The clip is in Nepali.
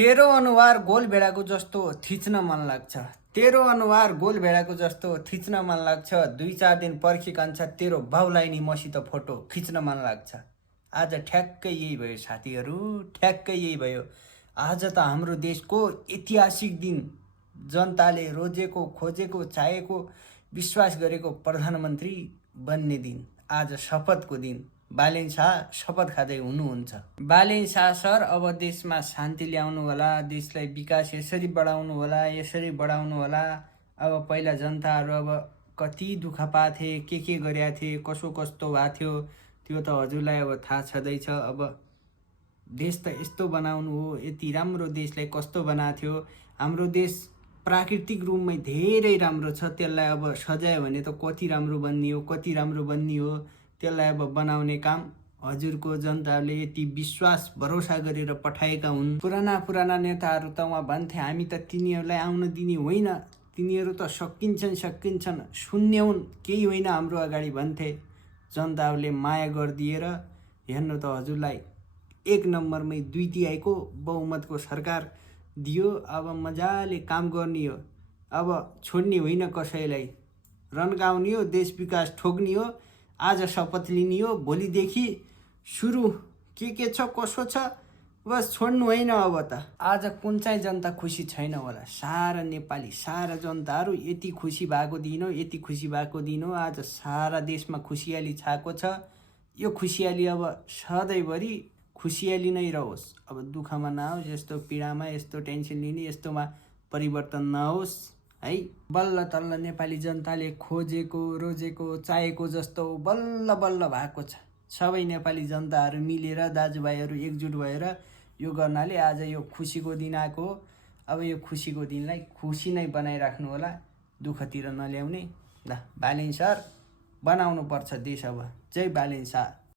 तेरो अनुहार गोल भेडाको जस्तो थिच्न मन लाग्छ। तेरो अनुहार गोल भेडाको जस्तो थिच्न मन लाग्छ। 2-4 दिन पर्खिकन्छ तेरो बाउलाई नि मसित फोटो खिच्न मन लाग्छ। आज ठ्याक्कै यही भयो साथीहरू, ठ्याक्कै यही भयो। आज त हाम्रो देशको ऐतिहासिक दिन, जनताले रोजेको, खोजेको, चाहेको, विश्वास गरेको प्रधानमन्त्री बन्ने दिन। आज शपथको दिन। बालेन शाह शपथ खाँदै हुनुहुन्छ। बालेन शाह सर, अब देशमा शान्ति ल्याउनु होला, देशलाई विकास यसरी बढाउनु होला, यसरी बढाउनु होला। अब पहिला जनताहरू अब कति दुःख पाथे, के गरेका थिए, कसो कस्तो भएको थियो, त्यो त हजुरलाई अब थाहा छँदैछ। अब देश त यस्तो बनाउनु हो, यति राम्रो देशलाई कस्तो बनाएको थियो। हाम्रो देश प्राकृतिक रूपमै धेरै राम्रो छ, त्यसलाई अब सजायो भने त कति राम्रो बन्ने हो, कति राम्रो बन्ने हो। त्यसलाई अब बनाउने काम हजुरको जनताहरूले यति विश्वास भरोसा गरेर पठाएका हुन्। पुराना नेताहरू त उहाँ भन्थे, हामी त तिनीहरूलाई आउन दिने होइन, तिनीहरू त सकिन्छन्, शून्य हुन्, केही होइन हाम्रो अगाडि भन्थे। जनताहरूले माया गरिदिएर हेर्नु त हजुरलाई 1 नम्बरमै 2/3 बहुमतको सरकार दियो। अब मजाले काम गर्ने हो, अब छोड्ने होइन कसैलाई, रन्काउने हो, देश विकास ठोक्ने हो। आज शपथ लिने हो, भोलिदेखि सुरु के छ कसो छ, बस छोड्नु होइन। अब त आज कुन चाहिँ जनता खुसी छैन होला? सारा नेपाली, सारा जनताहरू यति खुसी भएको दिन हो, यति खुसी भएको दिन हो। आज सारा देशमा खुसियाली छाएको छ। यो खुसियाली अब सधैँभरि खुसियाली नै रहोस्। अब दुःखमा नहोस्, यस्तो पीडामा, यस्तो टेन्सन लिने, यस्तोमा परिवर्तन नहोस् है। बल्ल तल्ल नेपाली जनताले खोजेको, रोजेको, चाहेको जस्तो बल्ल भएको छ। सबै नेपाली जनताहरू मिलेर, दाजुभाइहरू एकजुट भएर यो गर्नाले आज यो खुसीको दिन आएको हो। अब यो खुसीको दिनलाई खुसी नै बनाइराख्नु होला, दुःखतिर नल्याउने। ल बालेन सर, बनाउनु पर्छ देश अब। जय बालेन शाह।